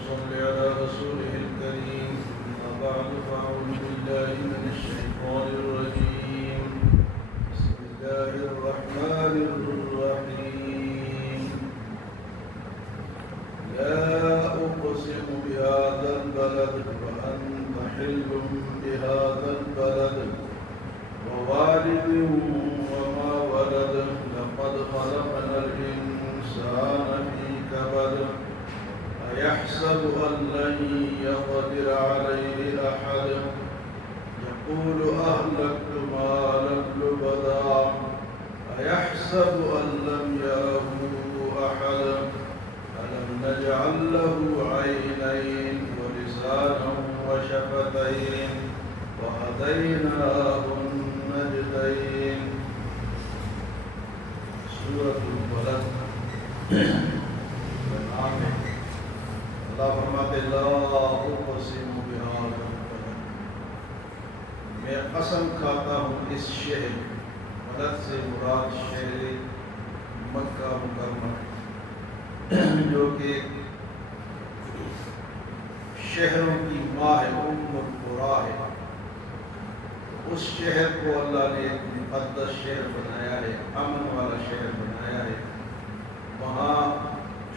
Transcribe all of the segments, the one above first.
صل على رسوله الكريم. أما بعد فأعوذ بالله من الشيطان الرجيم. بسم الله الرحمن الرحيم. لا أقسم بهذا البلد وأنت حل بهذا البلد ووالد وما ولد لقد خلقنا الإنسان في كبد أيحسب أن لن يقدر عليه أحد يقول أهلكت مالا لبدا أيحسب أن لم يره أحد ألم نجعل له عينين ولسانا وشفتين وهديناه النجدين. سورة البلد. اللہ فرماتے لا اقسم بهذا البلد، میں قسم کھاتا ہوں اس شہر. بلد سے مراد شہر مکہ مکرمہ جو کہ شہروں کی ماں ہے، ام القریٰ ہے. اس شہر کو اللہ نے ایک مقدس شہر بنایا ہے، امن والا شہر بنایا ہے. وہاں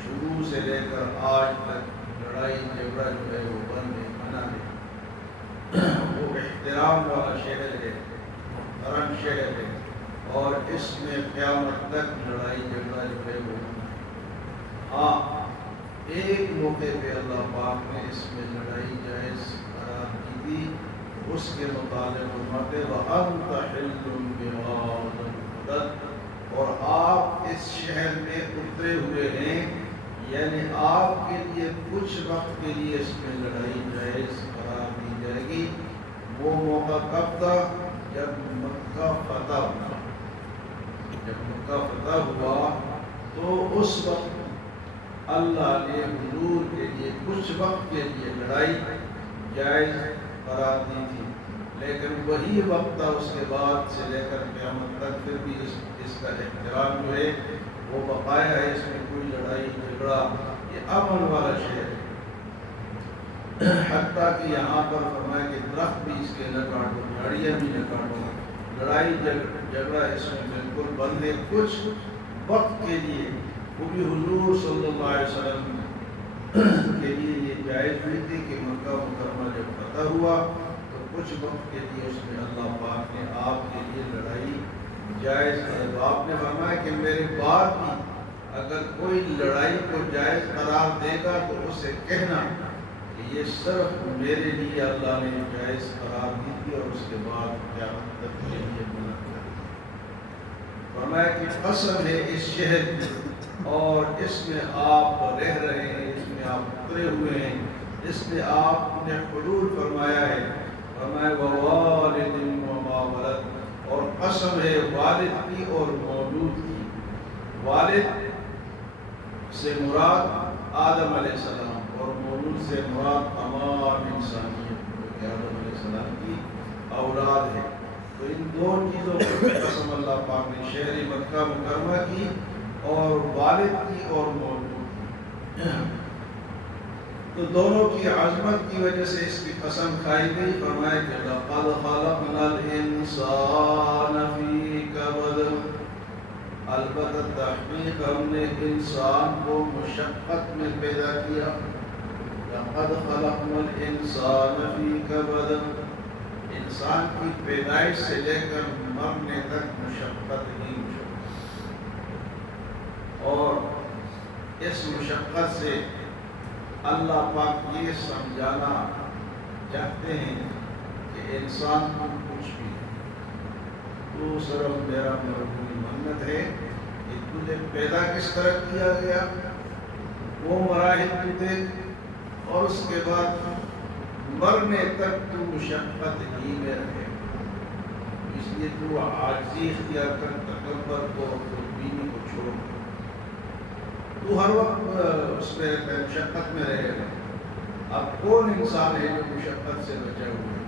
شروع سے لے کر آج تک لڑائی جھگڑا جو ہے وہ بند ہے، منع ہے. وہ احترام والا شہر ہے، محترم شہر ہے، اور اس میں قیامت تک لڑائی جھگڑا جو ہے وہ منع ہے. ہاں، ایک موقع پہ اللہ پاک نے اس میں لڑائی جائز قرار دی تھی. اس کے متعلق فرماتے وَأَنْتَ حِلٌّ بِهَٰذَا الْبَلَدِ، اور آپ اس شہر میں اترے ہوئے ہیں، یعنی آپ کے لیے کچھ وقت کے لیے اس میں لڑائی جائز قرار دی جائے گی. وہ موقع کب تھا؟ جب مکہ فتح ہوا. جب مکہ فتح ہوا تو اس وقت اللہ نے حضور کے لیے کچھ وقت کے لیے لڑائی جائز قرار دی تھی. لیکن وہی وقت تھا اس کے بعد سے لے کر قیامت تک پھر بھی اس کا احترام جو ہے وہ بقایا ہے. اس میں کوئی لڑائی جھگڑا، یہ امن والا شہر ہے. حتیٰ کہ یہاں پر فرمایا کہ درخت بھی اس کے نہ کاٹو، جھاڑیاں بھی نہ کاٹو. لڑائی جھگڑا اس میں بالکل بند ہے. کچھ وقت کے لیے وہ بھی حضور صلی اللہ علیہ وسلم کے لیے یہ جائز ہوئی تھی کہ مکہ مکرمہ جب فتح ہوا تو کچھ وقت کے لیے اس میں اللہ پاک نے آپ کے لیے لڑائی جائز ہے. تو آپ نے فرمایا کہ میرے بعد بھی اگر کوئی لڑائی کو جائز قرار دے گا تو اسے کہنا کہ یہ صرف میرے لیے اللہ نے جائز قرار دی تھی اور اس کے بعد قیامت تک کے لیے منع کر دی. فرمایا کہ قسم ہے اس شہر کی اور اس میں آپ رہ رہے ہیں، اس میں آپ اترے ہوئے ہیں، اس میں آپ نے حلول فرمایا ہے. فرمایا ووالد وما ولد، اور قسم ہے والد کی اور مولود کی. والد سے مراد آدم علیہ السلام اور مولود سے مراد تمام انسانیت جو کہ آدم علیہ السلام کی اولاد ہے. تو ان دو چیزوں پر قسم اللہ پاک نے شہر مکہ مکرمہ کی اور والد کی اور مولود کی. تو دونوں کی عظمت کی وجہ سے اس کی قسم کھائی گئی. فرمایا کہ لَقَدْ خَلَقْنَا الْإِنسَانَ فِي كَبَدٍ، البتہ تحقیق ہم نے انسان کو مشقت میں پیدا کیا. لَقَدْ خَلَقْنَا الْإِنسَانَ فِي كَبَدٍ، انسان کی پیدائش سے لے کر مرنے تک مشقت ہی مشقت. اور اس مشقت سے اللہ پاک یہ سمجھانا چاہتے ہیں کہ انسان کو کچھ بھی تو صرف میرا مرغوب منت ہے کہ تجھے پیدا کس طرح کیا گیا، وہ مراحل تو دیکھ، اور اس کے بعد مرنے تک تو مشقت ہی میں رہے. اس لیے تو عاجزی اختیار کر، تکبر کو اور خودبینی کو چھوڑ. تو ہر وقت اس میں مشقت میں رہے گا. اب کون انسان ہے جو مشقت سے بچا ہوا ہے؟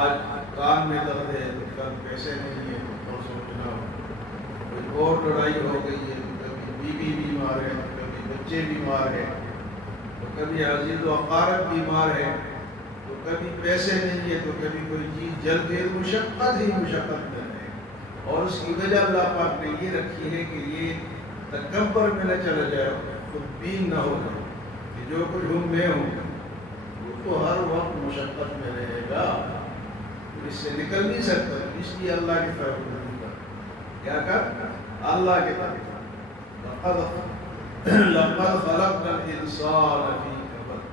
آج کان میں درد ہے تو کل پیسے نہیں ہے تو پرسوں سوچنا ہو. کوئی اور لڑائی ہو گئی ہے تو کبھی بیوی بیمار ہے، کبھی بچے بیمار ہیں، تو کبھی عزیز و اقارب بیمار ہے تو کبھی پیسے نہیں ہے تو کبھی کوئی چیز جل گئی، مشقت ہی مشقت میں ہے، اور اس کی وجہ اللہ پاک نے یہ رکھی ہے کہ یہ تکبر میں نہ چلا جائے، خود بین نہ ہو جائے کہ جو کچھ ہوں میں ہوں، وہ تو ہر وقت مشقت میں رہے گا، اس سے نکل نہیں سکتا، اس لیے اللہ کی طرف رجوع کر، کیا کر؟ اللہ کی طرف لقد خلقنا الانسان فی کبد،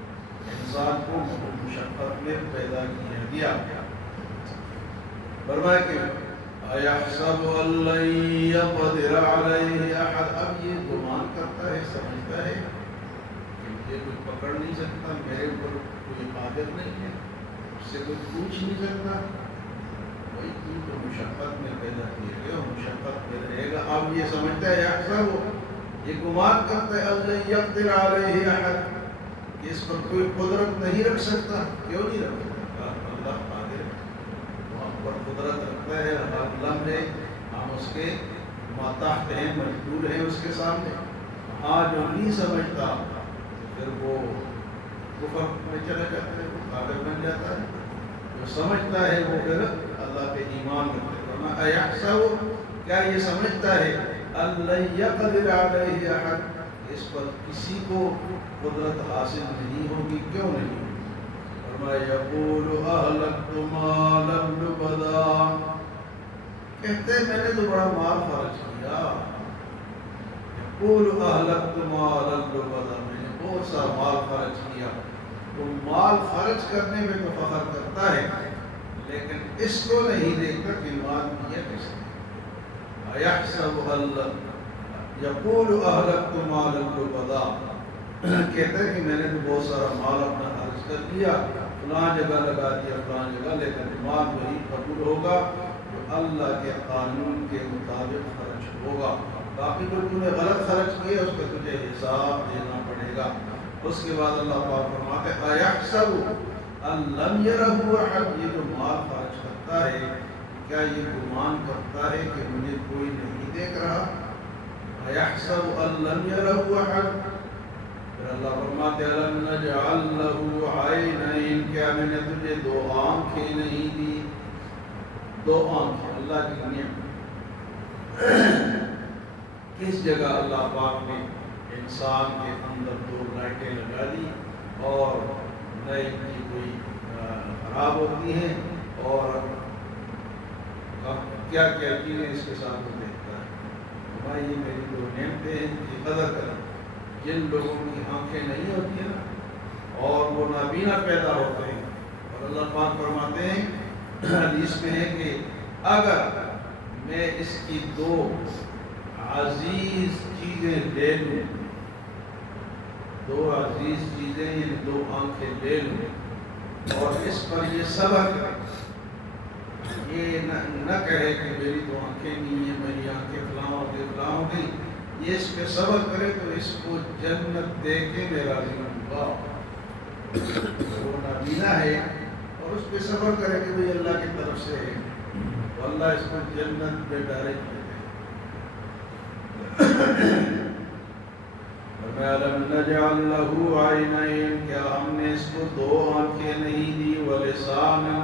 انسان کو مشقت میں پیدا کیا گیا۔ فرمایا کہ ایحسب ان لن یقدر علیہ احد، اب یہ گمان کرتا ہے، سمجھتا ہے کہ مجھے کوئی پکڑ نہیں سکتا، میرے اوپر کوئی قادر نہیں ہے، اس سے کوئی پوچھ نہیں سکتا، وہی چیز تو مشقت میں پیدا کیے گئے اور مشقت میں رہے گا۔ اب یہ سمجھتا ہے ایحسب، یہ گمان کرتا ہے ان لن یقدر علیہ احد، کہ اس پر کوئی قدرت نہیں رکھ سکتا، کیوں نہیں رکھ سکتا؟ اللہ قادر ہے، وہاں پر قدرت رکھتا ہے، ہر لمحے ہم اس کے ماتحت ہیں، مجبور ہیں اس کے سامنے۔ ہاں جو نہیں سمجھتا پھر وہ کفر میں چلا جاتا ہے، وہ کافر بن جاتا ہے، جو سمجھتا ہے وہ پھر اللہ پہ ایمان رکھتا ہے۔ فرمایا ایحسب، کیا یہ سمجھتا ہے ان لن یقدر علیہ احد، اس پر کسی کو قدرت حاصل نہیں ہوگی، کیوں نہیں؟ فرمایا یقول اہلکت مالا لبدا، کہتے ہیں میں نے تو بڑا مال خرچ کیا، یقول اہلکت مالا لبدا، میں نے بہت سا مال خرچ کیا۔ تو مال خرچ کرنے میں تو فخر کرتا ہے، لیکن اس کو نہیں دیکھتا کہ مال کیا کس نے۔ ایحسب ان یقول اہلکت مالا لبدا، کہتا ہے کہ میں نے تو بہت سارا مال اپنا خرچ کر دیا، فلاں جگہ لگا دیا، فلاں جگہ، لیکن مال وہی قبول ہوگا جو اللہ کے قانون کے مطابق خرچ ہوگا۔ باقی جو تم نے غلط خرچ کیا اس کا تجھے حساب دینا پڑے گا۔ اس کے بعد اللہ پاک فرماتے ہیں ایحسب ان لم یرہ احد، یہ جو مال خرچ کرتا ہے کیا یہ گمان کرتا ہے کہ مجھے کوئی نہیں دیکھ رہا؟ ایحسب ان لم یرہ احد، پھر اللہ فرماتے ہیں الم نجعل لہ عینین، کیا میں نے تجھے دو آنکھیں نہیں دی؟ دو آنکھیں اللہ کی نعمت، کس جگہ اللہ پاک نے انسان کے اندر دو لائٹیں لگا دی، اور نئی کی کوئی خراب ہوتی ہیں اور کیا کیا چیزیں اس کے ساتھ وہ دیکھتا ہے۔ بھائی یہ میری دو نعمتیں ہیں، یہ قدر کریں۔ جن لوگوں کی آنکھیں نہیں ہوتی ہیں نا اور وہ نابینا پیدا ہوتے ہیں، اور اللہ پاک فرماتے ہیں حدیث میں ہے کہ اگر میں اس کی دو عزیز چیزیں لے لوں، دو عزیز چیزیں یعنی دو آنکھیں لے لوں اور اس پر یہ صبر کرے، یہ نہ کہے کہ میری تو آنکھیں نہیں ہیں، میری آنکھیں فلاں ہو گئی فلاں ہو گئی، یہ اس پہ صبر کرے تو اس کو جنت دے کے میں راضی ہوں گا۔ وہ نابینا ہے اور اس پہ صبر کرے کہ بھئی اللہ کی طرف سے ہے تو اللہ اس کو جنت میں ڈائریکٹ دے دے۔ وَلَمْ نَجْعَلْ لَهُ عَيْنَيْنِ، کیا ہم نے اس کو دو آنکھیں نہیں دی، وَلِسَانًا،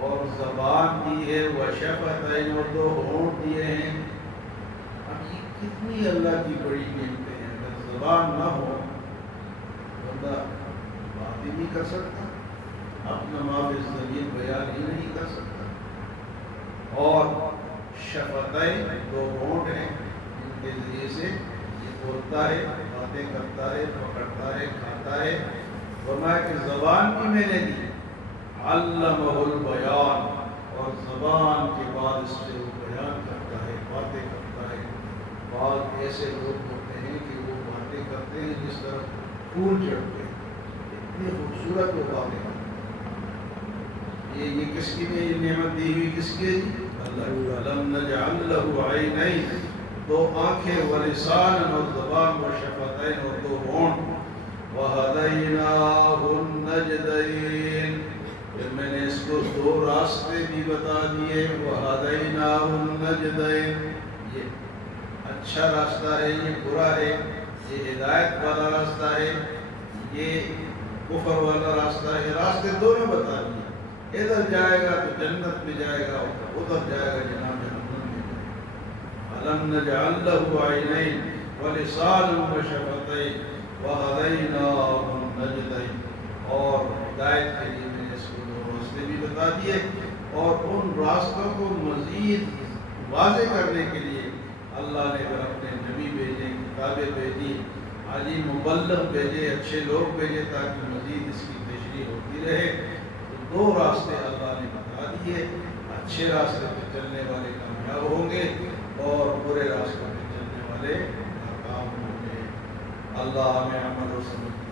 اور زبان دی ہے، وَشَفَتَيْنِ، اور دو ہونٹ دیے ہیں۔ اب یہ کتنی اللہ کی بڑی نعمتیں ہیں، اگر زبان نہ ہو بندہ بات ہی نہیں کر سکتا، اپنا معافی ذریعے بیان ہی نہیں کر سکتا، اور شفتین، دو ہونٹ ہیں جن کے ذریعے سے یہ بولتا ہے، باتیں کرتا ہے، پکڑتا ہے، کھاتا ہے۔ فرمایا کہ زبان بھی میں نے دی، علمہ البیان، اور زبان کے بعد اس سے وہ بیان کرتا ہے، باتیں کرتا ہے۔ بعض ایسے لوگ ہوتے ہیں کہ وہ باتیں کرتے ہیں جس طرح پھول چڑھتے ہیں، اتنی خوبصورت وہ باتیں کرتے ہیں۔ یہ کس کی نے یہ نعمت دی ہوئی، کس کی؟ اللہ۔ لم نجعل لہ عینین، دو آنکھیں، ولسانا، اور زبان، وشفتین، اور دو ہونٹ، وہدیناہ النجدین، پھر میں نے اس کو دو راستے بھی بتا دیے، وہدیناہ النجدین، یہ اچھا راستہ ہے، یہ برا ہے، یہ ہدایت والا راستہ ہے، یہ کفر والا راستہ ہے، راستے دونوں بتا دیے، ادھر جائے گا تو جنت میں جائے گا، ادھر جائے گا جناب جہنم میں جائے گا۔ أَلَمْ نَجْعَلْ لَهُ عَيْنَيْنِ وَلِسَانًا وَشَفَتَيْنِ وَهَدَيْنَاهُ النَّجْدَيْنِ، اور ہدایت کے لیے میں نے اس کو دو راستے بھی بتا دیے، اور ان راستوں کو مزید واضح کرنے کے لیے اللہ نے پھر اپنے نبی بھیجے، کتابیں بھیجی، علی مبلغ بھیجے، اچھے لوگ بھیجے تاکہ مزید اس کی تشریح ہوتی رہے۔ تو دو راستے اللہ نے بتا دیے، اچھے راستے پہ چلنے والے کامیاب ہوں گے اور برے راستوں پہ چلنے والے ناکام ہوں گے۔ اللہ ہمیں عمل و سمجھ